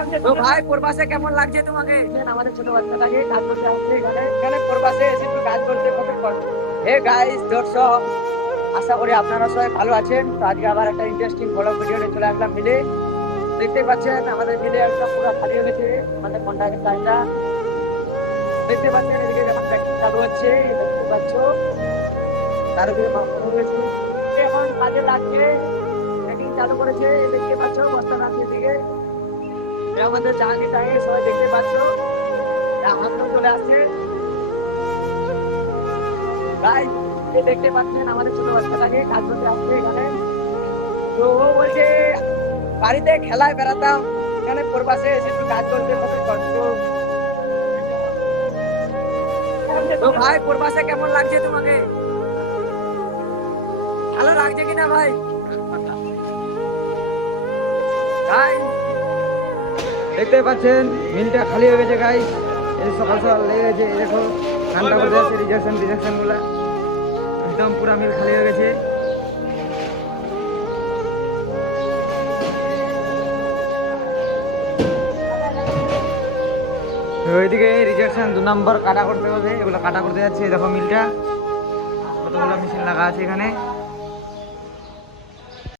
তো ভাই প্রবাসে কেমন লাগছে তোমাকে? আমাদের ছোট বাচ্চাটাকে কাজ করতে আসছে এখানে এখানে প্রবাসে এসে একটু কাজ করতে কত কষ্ট। হে গাইস দর্শক, আশা করি আপনারা সবাই ভালো আছেন। তো আজকে আবার একটা ইন্টারেস্টিং ব্লগ ভিডিও নিয়ে চলে আসলাম মিলে। দেখতে পাচ্ছেন আমাদের মিলে একটা পুরো খালি হয়ে গেছে আমাদের কন্ট্রাক্টের কাজটা। দেখতে পাচ্ছেন এদিকে যেমন প্র্যাকটিস চালু হচ্ছে, দেখতে পাচ্ছ তার উপরে মাপা হয়েছে। এখন কাজে লাগছে, প্যাকিং চালু করেছে, দেখতে পাচ্ছ বস্তা রাখছে দিকে। আমাদের জাহাঙ্গীর টাইম সবাই দেখতে পাচ্ছ, হাতও চলে আসছে। গাইস দেখতে পাচ্ছেন আমাদের ছোট বাচ্চাটাকে কাজ করতে আসছে এখানে। তো ও বলছে বাড়িতে খেলায় বেড়াতাম, এখানে প্রবাসে এসে একটু কাজ করতে কত কষ্ট। তো ভাই প্রবাসে কেমন লাগছে তোমাকে? ভালো লাগছে কিনা ভাই? গাইস দেখতে পাচ্ছেন মিলটা খালি হয়ে গেছে গাইস। এই সকাল সকাল লেগে গেছে, এই দেখো ঠান্ডা করে যাচ্ছে রিজেকশন গুলা, একদম পুরা মিল খালি হয়ে গেছে। তো ওইদিকে রিজেকশন 2 নম্বর কাটা করতে হবে, এগুলো কাটা করতে যাচ্ছে। দেখো মিলটা কতগুলো মেশিন লাগা আছে এখানে।